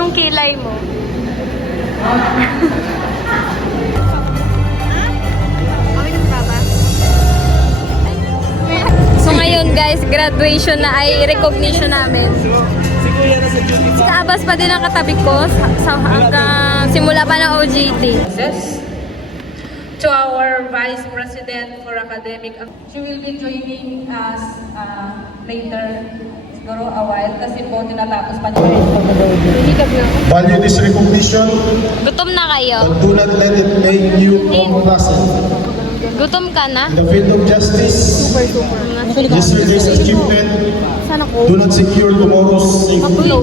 yung kilay mo. So ngayon guys, graduation na ay recognition namin. Si Kaabas pa din ang katabi ko hanggang simula pa ng OJT. To our Vice President for Academic, she will be joining us later, siguro a while, kasi po tinatapos pa niya. Value this recognition, Gutom na kayo? but do not let it make you complacent. Gutom ka na? In the field of justice, yesterday's achievement do not secure tomorrow's safety.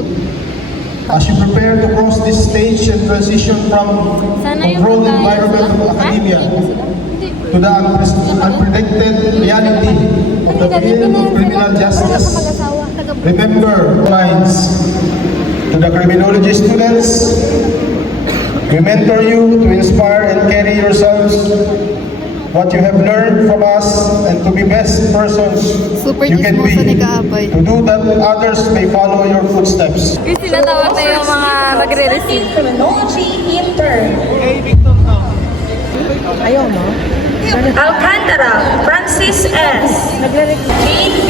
As you prepare to cross this stage and transition from controlled environment of academia to the unpredicted reality of the field of criminal justice, remember lines to the criminology students. We mentor you to inspire and carry yourselves what you have learned from us and to be best persons you can be, to do that others may follow your footsteps. Kasi sinatawa tayo yung mga magre-receive. Criminology intern. Ayaw mo? Alcantara, Francis S. Jane B.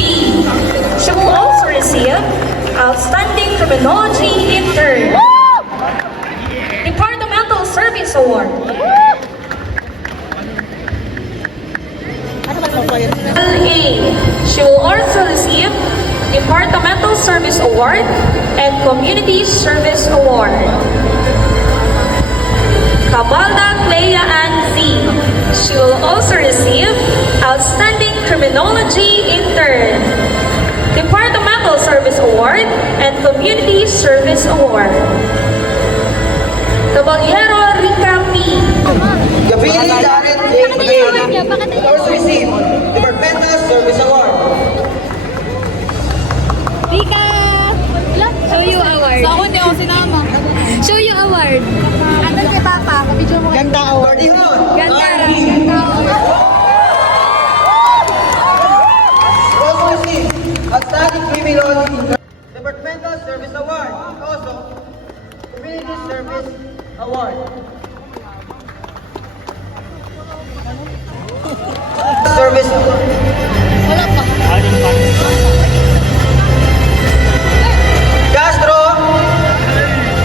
She will also receive Outstanding Criminology Intern. Departmental Service Award. LA. She will also receive Departmental Service Award and Community Service Award. Cabalda Clea Ann Z. She will also receive Outstanding Criminology Intern, Departmental Service Award, and Community Service Award. Caballero Rica P. Gabili Jared A. will also receive Departmental Service Award. Rika! Show you award. Ako hindi ako sinama. Show you award. Ano si Papa? Kapidyo mo. Ganda award. Ganda. Also receive Outstanding Criminology Intern, Departmental Service Award. Also, Community Service Award. Service Award. Castro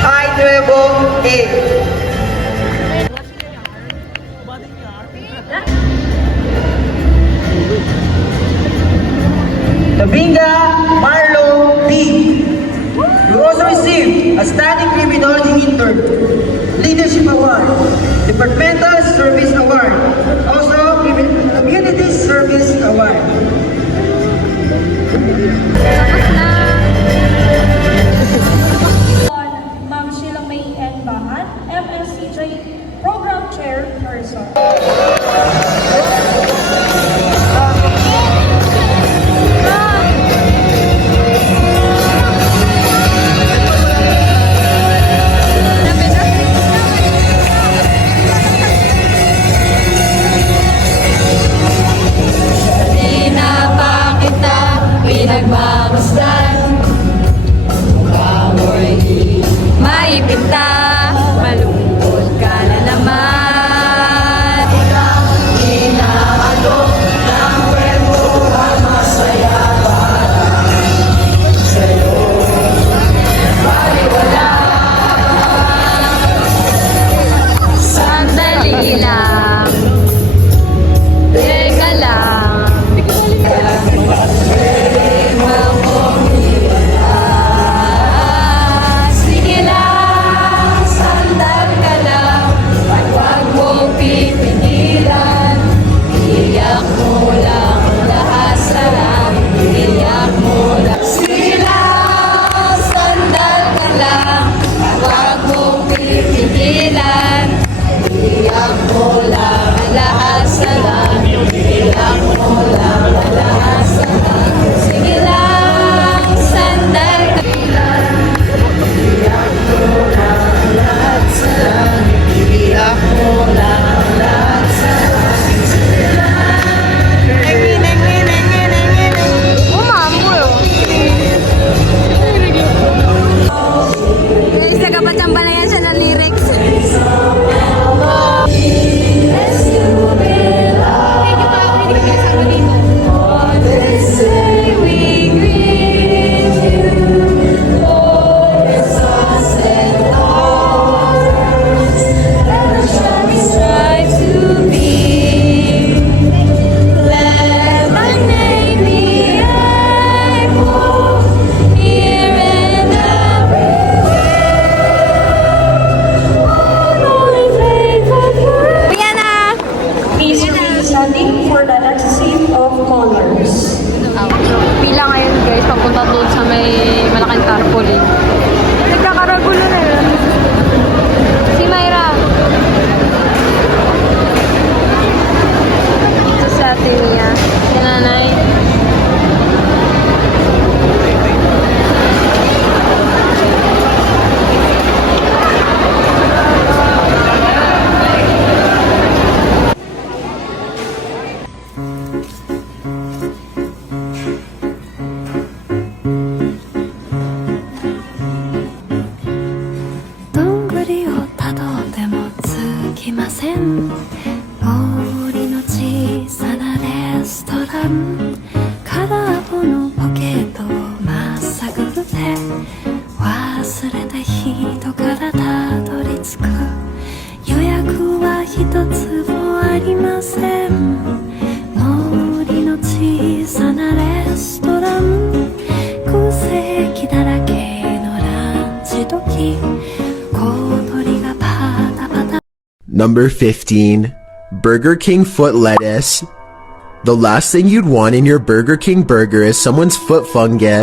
I. Nuevo A. Tabinga Marlo D. You also received a Outstanding Criminology Intern, Leadership Award, Departmental Service Award, also Community Service Award. Ma'am Sheila May N. Bahan, MSCJ Program Chairperson. Maipinta, malungkot ka na naman. Sandali lang, teka lang. Sige lang, sandal ka lang, at huwag mong pipigilan. Iyak mo lang ang lahat sa langit, iyak mo lang. Sige lang, sandal ka lang, at huwag mong pipigilan. Iyak mo lang ang lahat sa langit, iyak mo lang ang lahat sa langit. Sige lang, sandal ka lang. Iyak mo lang ang lahat sa langit. Iyak mo lang ang lahat sa langit. Sige lang. colors. Pila ngayon guys, papunta doon sa may malaking tarpaulin. Nagkakaragulo na yun. Si Myra. Ito sa atin niya. Si nanay. Number 15, Burger King foot lettuce. The last thing you'd want in your Burger King burger is someone's foot fungus.